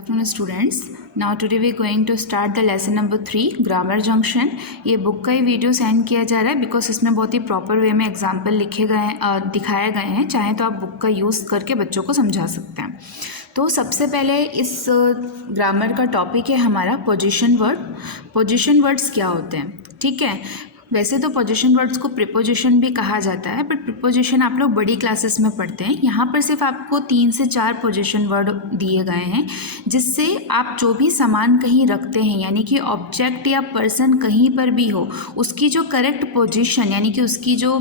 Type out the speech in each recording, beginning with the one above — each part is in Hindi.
Afternoon students, now today we are going to start the lesson number 3 grammar junction। ये बुक का ही वीडियो सेंड किया जा रहा है बिकॉज इसमें बहुत ही प्रॉपर वे में एग्जाम्पल लिखे गए दिखाए गए हैं। चाहे तो आप बुक का यूज़ करके बच्चों को समझा सकते हैं। तो सबसे पहले इस ग्रामर का टॉपिक है हमारा पोजीशन वर्ड। पोजीशन वर्ड्स क्या होते हैं, ठीक है। वैसे तो पोजीशन वर्ड्स को प्रीपोजिशन भी कहा जाता है, बट प्रीपोजिशन आप लोग बड़ी क्लासेस में पढ़ते हैं। यहाँ पर सिर्फ आपको 3 से 4 पोजीशन वर्ड दिए गए हैं, जिससे आप जो भी सामान कहीं रखते हैं, यानी कि ऑब्जेक्ट या पर्सन कहीं पर भी हो, उसकी जो करेक्ट पोजीशन यानी कि उसकी जो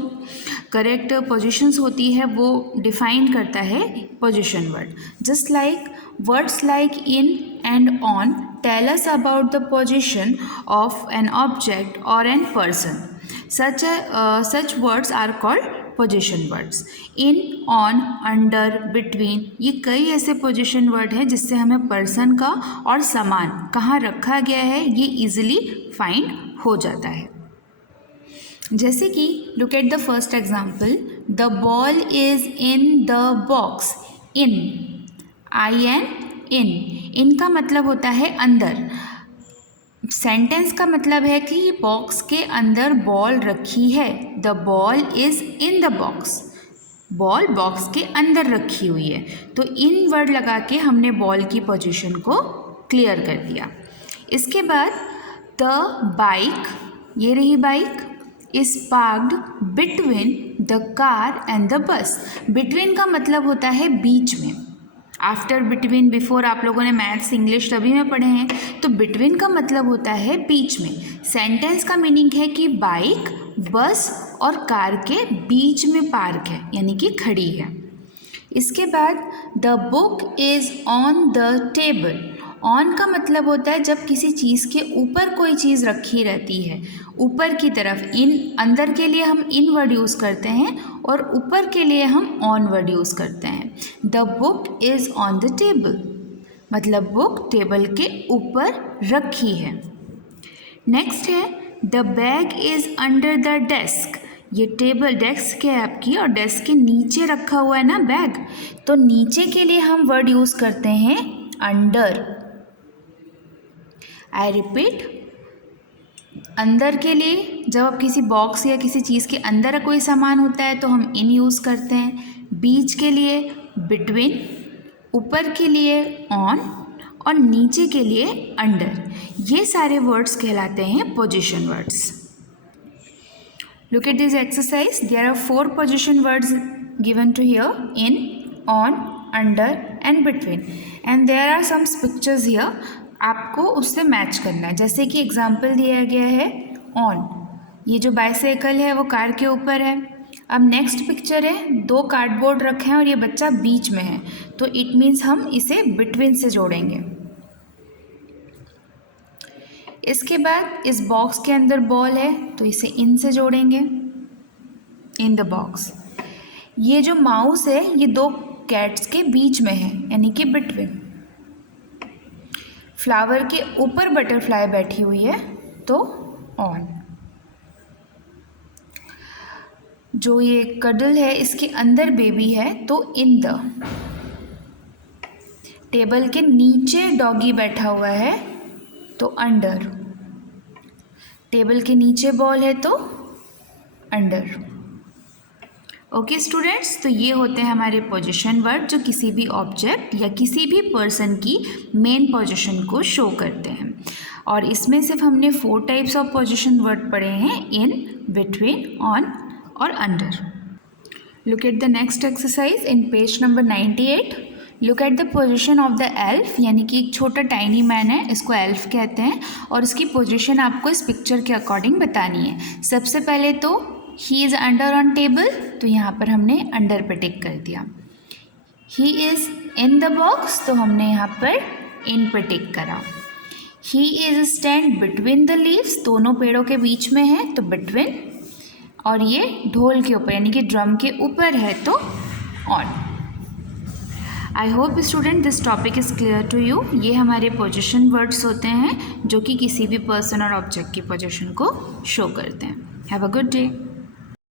करेक्ट पोजीशंस होती है वो डिफाइन करता है position word. Just like words like in and on tell us about the position of an object or an person. Such words are called position words. In, on, under, between, ये कई ऐसे पोजीशन वर्ड हैं जिससे हमें पर्सन का और सामान कहाँ रखा गया है ये इजीली फाइंड हो जाता है। जैसे कि look at the first example, the ball is in the box. In IN इन का मतलब होता है अंदर। सेंटेंस का मतलब है कि बॉक्स के अंदर बॉल रखी है। The ball is in the box, ball box के अंदर रखी हुई है। तो इन वर्ड लगा के हमने बॉल की पोजीशन को क्लियर कर दिया। इसके बाद द बाइक, ये रही bike, is parked between the car and the bus. Between का मतलब होता है बीच में। आफ्टर, बिटवीन, बिफोर आप लोगों ने मैथ्स इंग्लिश सभी में पढ़े हैं। तो बिटवीन का मतलब होता है बीच में। सेंटेंस का मीनिंग है कि बाइक बस और कार के बीच में पार्क है, यानी कि खड़ी है। इसके बाद the book is on the table. On का मतलब होता है जब किसी चीज़ के ऊपर कोई चीज़ रखी रहती है, ऊपर की तरफ। इन, अंदर के लिए हम इन वर्ड यूज़ करते हैं और ऊपर के लिए हम ऑन वर्ड यूज़ करते हैं। The book is on the table मतलब बुक टेबल के ऊपर रखी है। नेक्स्ट है the bag is under the desk. ये टेबल डेस्क है आपकी और डेस्क के नीचे रखा हुआ है ना बैग, तो नीचे के लिए हम वर्ड यूज़ करते हैं अंडर। आई रिपीट, अंदर के लिए जब आप किसी बॉक्स या किसी चीज़ के अंदर कोई सामान होता है तो हम इन यूज़ करते हैं। बीच के लिए बिटवीन, ऊपर के लिए ऑन और नीचे के लिए अंडर। ये सारे वर्ड्स कहलाते हैं position words. Look at this exercise, there are 4 position words given to here, in, on, under and between, and there are some pictures here. आपको उससे मैच करना है। जैसे कि एग्जाम्पल दिया गया है ऑन, ये जो बाइसाइकिल है वो कार के ऊपर है। अब नेक्स्ट पिक्चर है, 2 कार्डबोर्ड रखे हैं और ये बच्चा बीच में है, तो इट मीन्स हम इसे बिटवीन से जोड़ेंगे। इसके बाद इस बॉक्स के अंदर बॉल है तो इसे इन से जोड़ेंगे, इन द बॉक्स। ये जो माउस है ये 2 कैट्स के बीच में है, यानी कि बिटवीन। फ्लावर के ऊपर बटरफ्लाई बैठी हुई है तो ऑन। जो ये कडल है इसके अंदर बेबी है तो इन द। टेबल के नीचे डॉगी बैठा हुआ है तो अंडर। टेबल के नीचे बॉल है तो अंडर। ओके स्टूडेंट्स, तो ये होते हैं हमारे पोजीशन वर्ड जो किसी भी ऑब्जेक्ट या किसी भी पर्सन की मेन पोजीशन को शो करते हैं। और इसमें सिर्फ हमने 4 टाइप्स ऑफ पोजीशन वर्ड पढ़े हैं, इन, बिटवीन, ऑन और under. Look at the next exercise in page number 98। Look at the position of the elf, यानी कि एक छोटा टाइनी मैन है, इसको एल्फ कहते हैं, और इसकी पोजीशन आपको इस पिक्चर के अकॉर्डिंग बतानी है। सबसे पहले तो he is under on table, तो यहाँ पर हमने अंडर पे टिक कर दिया। He is in the box, तो हमने यहाँ पर इन पे टिक करा। He is stand between the leaves, दोनों पेड़ों के बीच में है तो बिटवीन, और ये ढोल के ऊपर यानी कि ड्रम के ऊपर है तो on. I hope student this topic is clear to you. ये हमारे पोजीशन वर्ड्स होते हैं जो कि किसी भी पर्सन और ऑब्जेक्ट की पोजीशन को शो करते हैं। Have a good day.